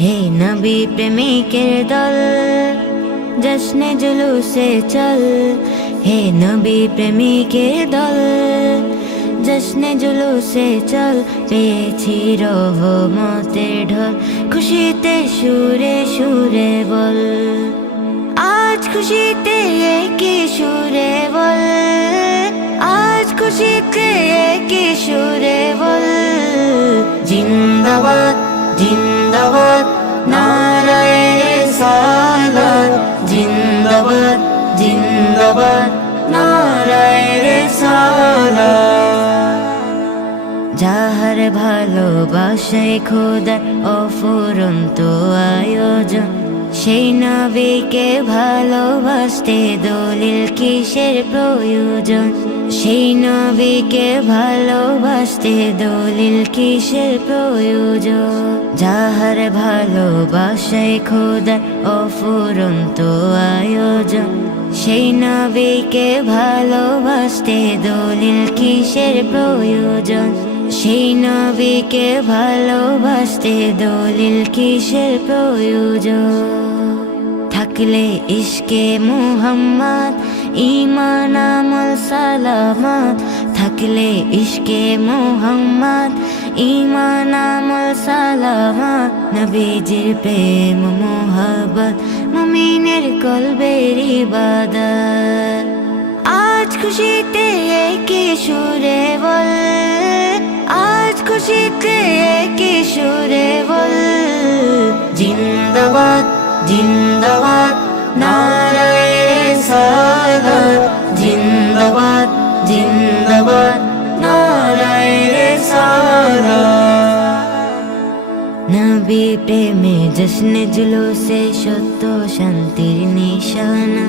হে নবী প্রেমিকের দল, জশ্নে জুলুসে চল। হে নবী প্রেমিকের দল, জশ্নে জুলুসে চল। পেয়েছি রহমতের ঢল, খুশিতে সুরে সুরে বল। আজ খুশিতে কি সুরে বল, আজ খুশিতে কি সুরে বল। জিন্দাবাদ জিন্দাবাদ নারায়ে রিসালাত, জিন্দাবাদ জিন্দাবাদ নারায়ে রিসালাত। যাহার ভালোবাসায় খোদার অফুরন্ত আয়োজন, সেই নবীকে ভালোবাসতে দলিল কিসের প্রয়োজন। সেই নবীকে ভালোবাসতে দলিল কিসের প্রয়োজন। যাহার ভালোবাসায় খোদার অফুরন্ত আয়োজন, সেই নবীকে ভালোবাসতে দলিল কিসের প্রয়োজন। সেই নবীকে ভালোবাসতে দলিল কিসের প্রয়োজন। থাকলে ইশকে মুহাম্মদ, ঈমান আমল সালামত। থাকলে ইশকে মুহাম্মদ, ঈমান আমল সালামত। নবীজির প্রেম মোহাব্বত, মুমিনের কলবের ইবাদত। আজ খুশিতে কি সুরে বল, আজ খুশিতে কি সুরে বল। জিন্দাবাদ জিন্দাবাদ নারায়ে রিসালাত, জিন্দাবাদ জিন্দাবাদ নারায়ে রিসালাত। নবী প্রেমে জশ্নে জুলুসে সত্য শান্তির নিশানা।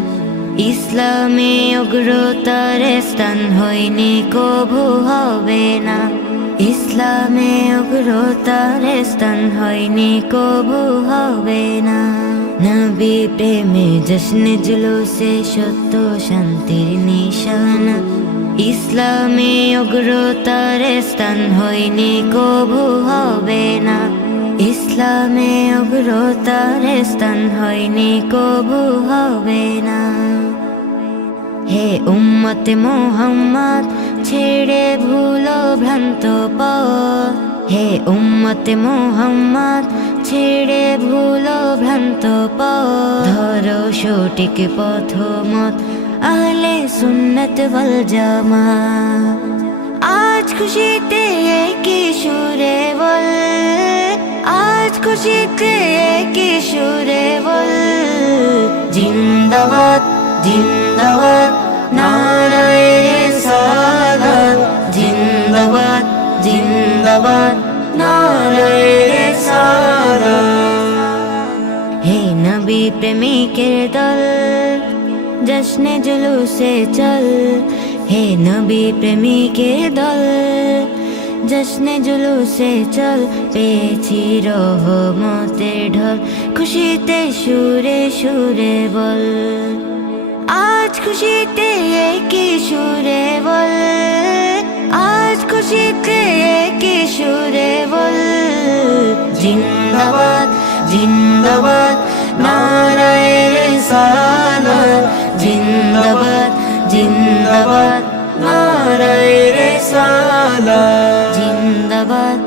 ইসলামে অগ্রতার স্থান হয়নি কবু হবে না। ইসলামে অগ্রতার স্থান হয়নি কবু হবে না। নবী প্রেমে জশ্নে জুলুসে সত্য শান্তির নিশানা। ইসলামে অগ্রতার স্থান হয়নি কবু হবে না। ইসলামে অগ্রতার স্থান হয়নি কবু হবে না। হে উম্মত মুহাম্মদ, ছেড়ে ভুলো ভ্রান্ত পথ। হে উম্মত মুহাম্মদ, ছেড়ে ভুলো ভ্রান্ত পথ। ধরো সঠিক পথ মত আহলে সুন্নাত ওয়াল জামাত। আজ খুশিতে কি সুরে বল, আজ খুশিতে কি সুরে বল। জিন্দাবাদ জিন্দাবাদ নারায়ে রিসালাত, জিন্দাবাদ জিন্দাবাদ নারায়ে রিসালাত। হে নবী প্রেমিকের দল, জশ্নে জুলুসে চল। হে নবী প্রেমিকের দল, জশ্নে জুলুসে চল। পেয়েছি রহমতের ঢল, খুশিতে সুরে সুরে বল। আজ খুশিতে কি সুরে বল, আজ খুশিতে কি সুরে বল। জিন্দাবাদ জিন্দাবাদ নারায়ে রিসালাত, জিন্দাবাদ জিন্দাবাদ নারায়ে রিসালাত, জিন্দাবাদ